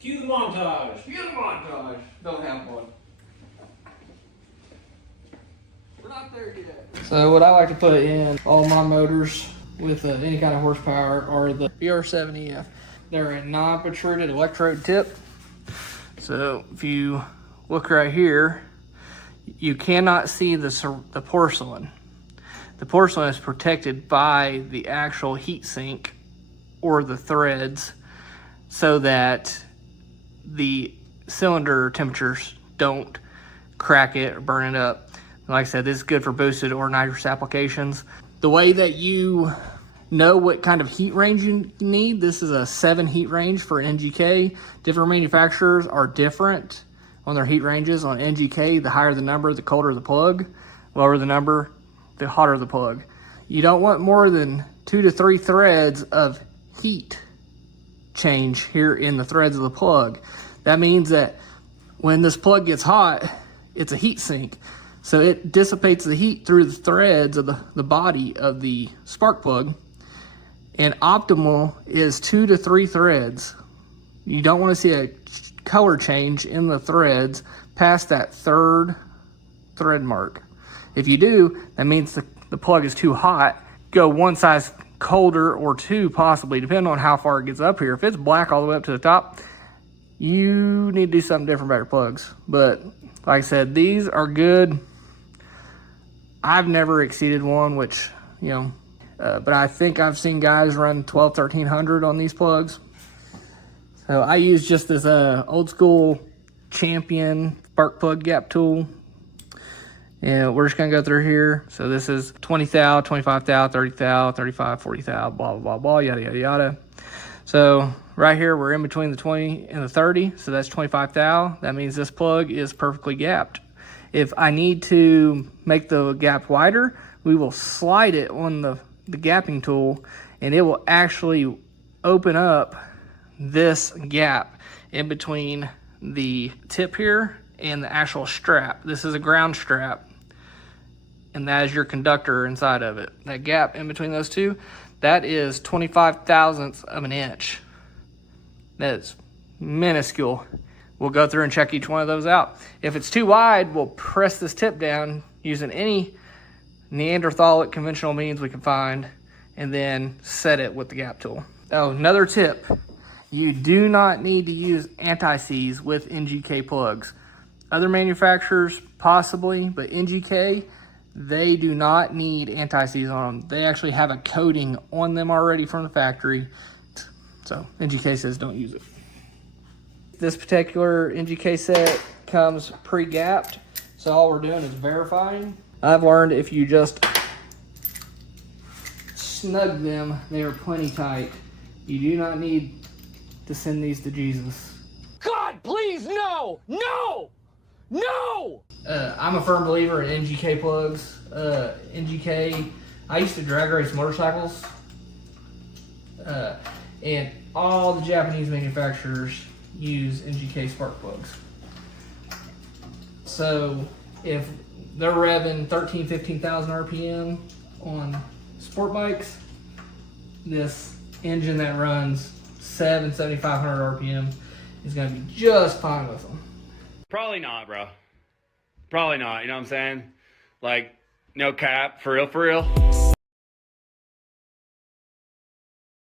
Cue the montage. Cue the montage. Don't have one. We're not there yet. So what I like to put in all my motors with any kind of horsepower are the BR7EF. They're a non-protruded electrode tip. So if you look right here, you cannot see the porcelain. The porcelain is protected by the actual heat sink or the threads so that the cylinder temperatures don't crack it or burn it up. Like I said, this is good for boosted or nitrous applications. The way that you know what kind of heat range you need, this is a 7 heat range for NGK. Different manufacturers are different on their heat ranges. On NGK, the higher the number, the colder the plug. Lower the number, the hotter the plug. You don't want more than 2 to 3 threads of heat change here in the threads of the plug. That means that when this plug gets hot, it's a heat sink. So it dissipates the heat through the threads of the body of the spark plug. And optimal is 2 to 3 threads. You don't want to see a color change in the threads past that 3rd thread mark. If you do, that means the plug is too hot. Go one size colder or 2 possibly, depending on how far it gets up here. If it's black all the way up to the top, you need to do something different about your plugs. But like I said, these are good. I've never exceeded one, which, you know, but I think I've seen guys run 1300 on these plugs. So I use just this old school Champion spark plug gap tool. And we're just gonna go through here. So this is 20 thou, 25 thou, 30 thou, 35, 40 thou, blah, blah, blah, blah, yada, yada, yada. So right here, we're in between the 20 and the 30. So that's 25 thou. That means this plug is perfectly gapped. If I need to make the gap wider, we will slide it on the gapping tool and it will actually open up this gap in between the tip here and the actual strap. This is a ground strap and that is your conductor inside of it. That gap in between those two, that is 25 thousandths of an inch. That is minuscule. We'll go through and check each one of those out. If it's too wide, we'll press this tip down using any Neanderthalic conventional means we can find and then set it with the gap tool. Oh, another tip. You do not need to use anti-seize with NGK plugs. Other manufacturers possibly, but NGK, they do not need anti-seize on them. They actually have a coating on them already from the factory. So NGK says don't use it. This particular NGK set comes pre-gapped, so all we're doing is verifying. I've learned if you just snug them, they are plenty tight. You do not need to send these to Jesus. God, please, no! No! No! I'm a firm believer in NGK plugs. NGK, I used to drag race motorcycles, and all the Japanese manufacturers use NGK spark plugs. So if they're revving 15,000 RPM on sport bikes, this engine that runs 7,500 RPM is gonna be just fine with them. Probably not, bro. Probably not, you know what I'm saying? Like, no cap, for real, for real.